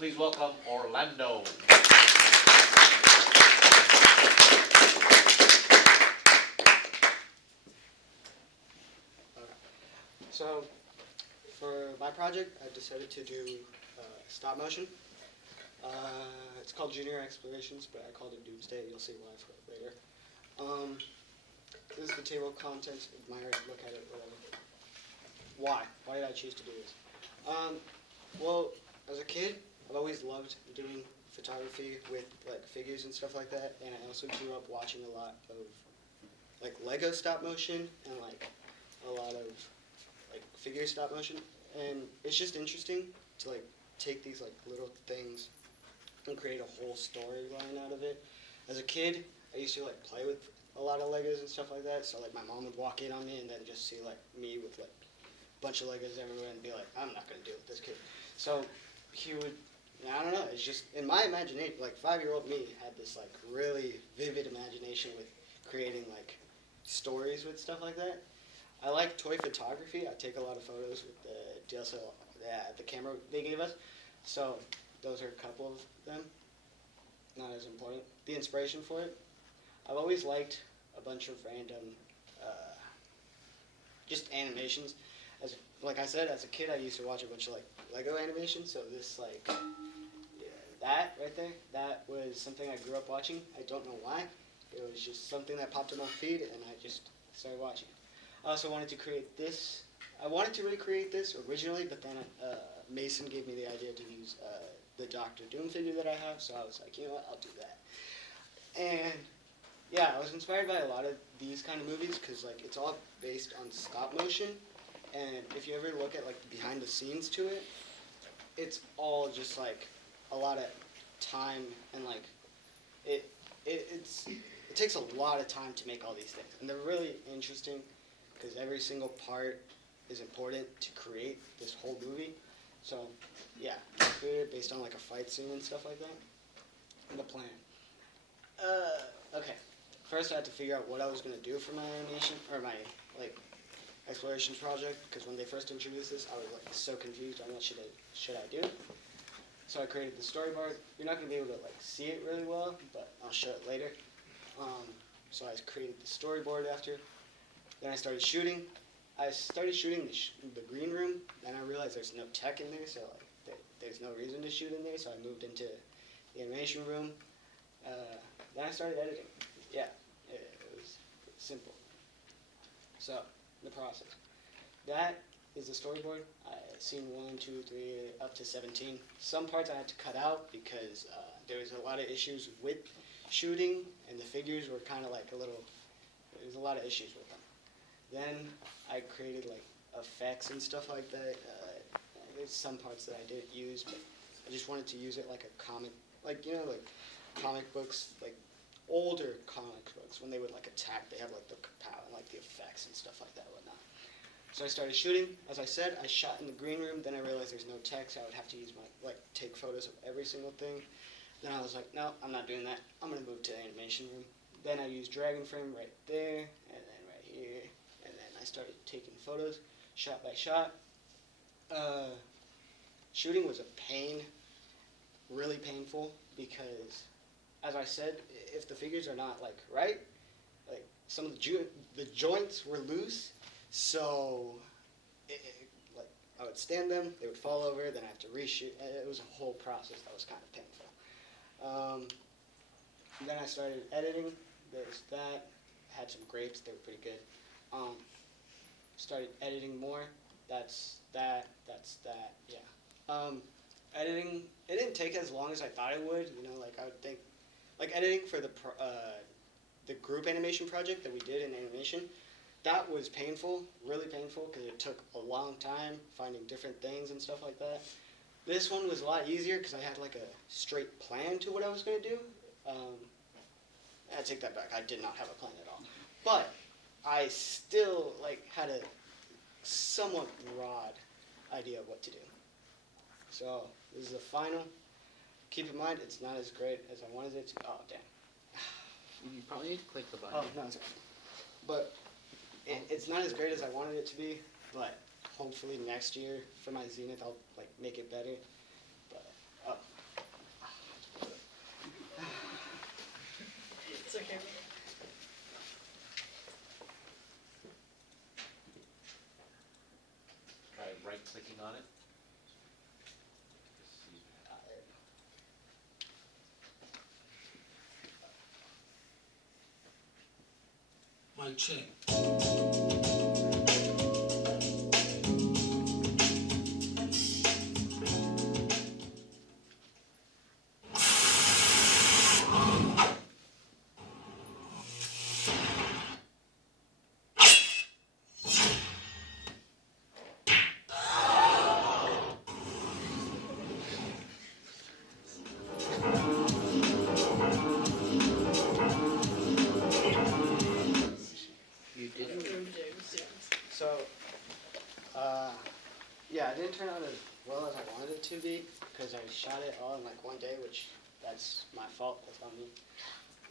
Please welcome Orlando. So, for my project, I decided to do stop motion. It's called Junior Explorations, but I called it Doomsday. You'll see why later. This is the table of contents. Admire it, look at it, whatever. Why? Why did I choose to do this? Well, as a kid, I've always loved doing photography with like figures and stuff like that, and I also grew up watching a lot of like Lego stop motion and like a lot of like figure stop motion, and it's just interesting to like take these like little things and create a whole storyline out of it. As a kid, I used to like play with a lot of Legos and stuff like that, so like my mom would walk in on me and then just see like me with like a bunch of Legos everywhere and be like, I'm not gonna deal with this kid. So he would, I don't know, it's just, in my imagination, like 5-year-old me had this like really vivid imagination with creating like stories with stuff like that. I like toy photography. I take a lot of photos with the DSLR, the camera they gave us. So those are a couple of them. Not as important. The inspiration for it, I've always liked a bunch of random, just animations. Like I said, as a kid, I used to watch a bunch of like Lego animations. So this like, yeah, that right there, that was something I grew up watching. I don't know why. It was just something that popped in my feed, and I just started watching it. I also wanted to create this. I wanted to recreate this originally, but then Mason gave me the idea to use the Doctor Doom figure that I have, so I was like, you know what, I'll do that. And yeah, I was inspired by a lot of these kind of movies because like it's all based on stop motion, and if you ever look at like the behind the scenes to it, it's all just like a lot of time and like it takes a lot of time to make all these things, and they're really interesting because every single part is important to create this whole movie. So, yeah, created it based on like a fight scene and stuff like that. And the plan. Okay. First, I had to figure out what I was gonna do for my animation or my like exploration project because when they first introduced this, I was like so confused on what should I do. So I created the storyboard. You're not gonna be able to like see it really well, but I'll show it later. So I created the storyboard after. Then I started shooting. I started shooting the green room, and I realized there's no tech in there, so like there's no reason to shoot in there. So I moved into the animation room. Then I started editing. Yeah, it was simple. So the process. That is the storyboard. Scene 1, 2, 3, up to 17. Some parts I had to cut out because there was a lot of issues with shooting, and the figures were kind of like there's a lot of issues with them. Then I created like effects and stuff like that. There's some parts that I didn't use, but I just wanted to use it like a comic, like like comic books, like older comic books when they would like attack. They have like the kapow and like the effects and stuff like that, and whatnot. So I started shooting. As I said, I shot in the green room. Then I realized there's no tech, so I would have to use my take photos of every single thing. Then I was like, no, I'm not doing that. I'm gonna move to the animation room. Then I used Dragon Frame right there, and then right here. I started taking photos, shot by shot. Shooting was a pain, really painful, because, as I said, if the figures are not like right, like some of the joints were loose, so like I would stand them, they would fall over, then I have to reshoot. It was a whole process that was kind of painful. Then I started editing. There's that. Had some grapes, they were pretty good. Started editing more. That's that. Yeah. Editing, it didn't take as long as I thought it would. Like I would think, like editing for the group animation project that we did in animation, that was painful, really painful, because it took a long time finding different things and stuff like that. This one was a lot easier because I had like a straight plan to what I was going to do. I take that back. I did not have a plan at all. But I still had a somewhat broad idea of what to do. So this is the final. Keep in mind, it's not as great as I wanted it to be. Oh, damn. You probably need to click the button. Oh, no, it's okay. But it's not as great as I wanted it to be, but hopefully next year for my Zenith, I'll make it better. But, oh. my chin. You didn't. So, yeah, it didn't turn out as well as I wanted it to be because I shot it all in like one day, which that's my fault. That's on me.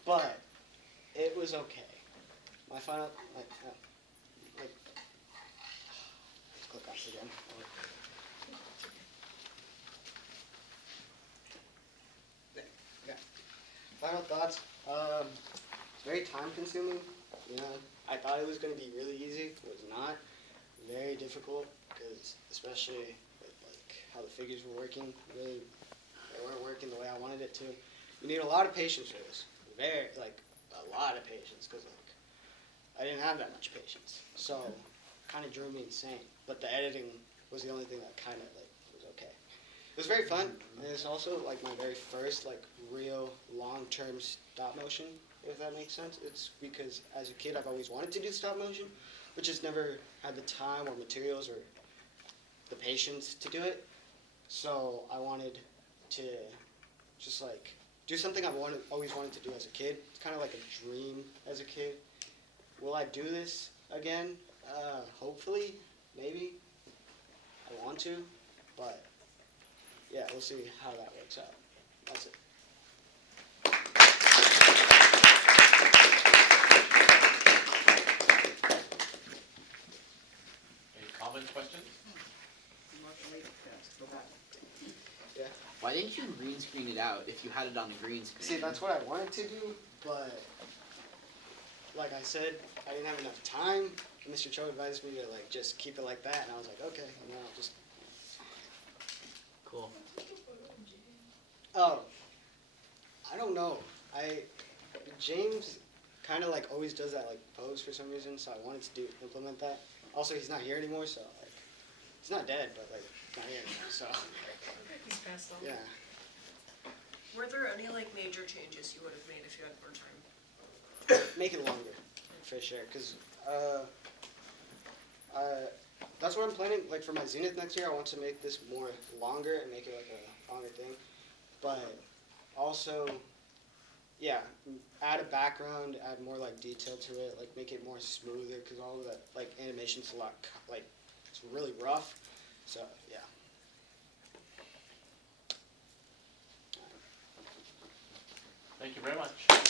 But it was okay. My final, like let's click off again. Yeah. Final thoughts. It's very time consuming. You know, I thought it was going to be really easy. It was not. Very difficult because especially with like how the figures were working, really they weren't working the way I wanted it to. You need a lot of patience for this. Very like a lot of patience because like I didn't have that much patience. So kind of drove me insane. But the editing was the only thing that kind of like was okay. It was very fun, and it's also like my very first like real long-term stop motion, if that makes sense. It's because as a kid I've always wanted to do stop motion, but just never had the time or materials or the patience to do it. So I wanted to just like do something I've always wanted to do as a kid. It's kind of like a dream as a kid. Will I do this again? Hopefully, maybe. I want to, but yeah, we'll see how that works out. That's it. Any comments, questions? Yeah. Why didn't you green screen it out if you had it on the green screen? See, that's what I wanted to do, but like I said, I didn't have enough time. Mr. Cho advised me to like just keep it like that, and I was like, okay, and then I'll just. Cool. Oh, I don't know. James kind of like always does that like pose for some reason, so I wanted to implement that. Also, he's not here anymore, so like he's not dead, but like not here anymore. So He's passed on. yeah. Were there any like major changes you would have made if you had more time? Make it longer, for sure. Cause that's what I'm planning. Like for my Zenith next year, I want to make this more longer and make it like a longer thing. But also, yeah, add a background, add more like detail to it, like make it more smoother. Cause all of that like animation's a lot like it's really rough. So yeah. Thank you very much.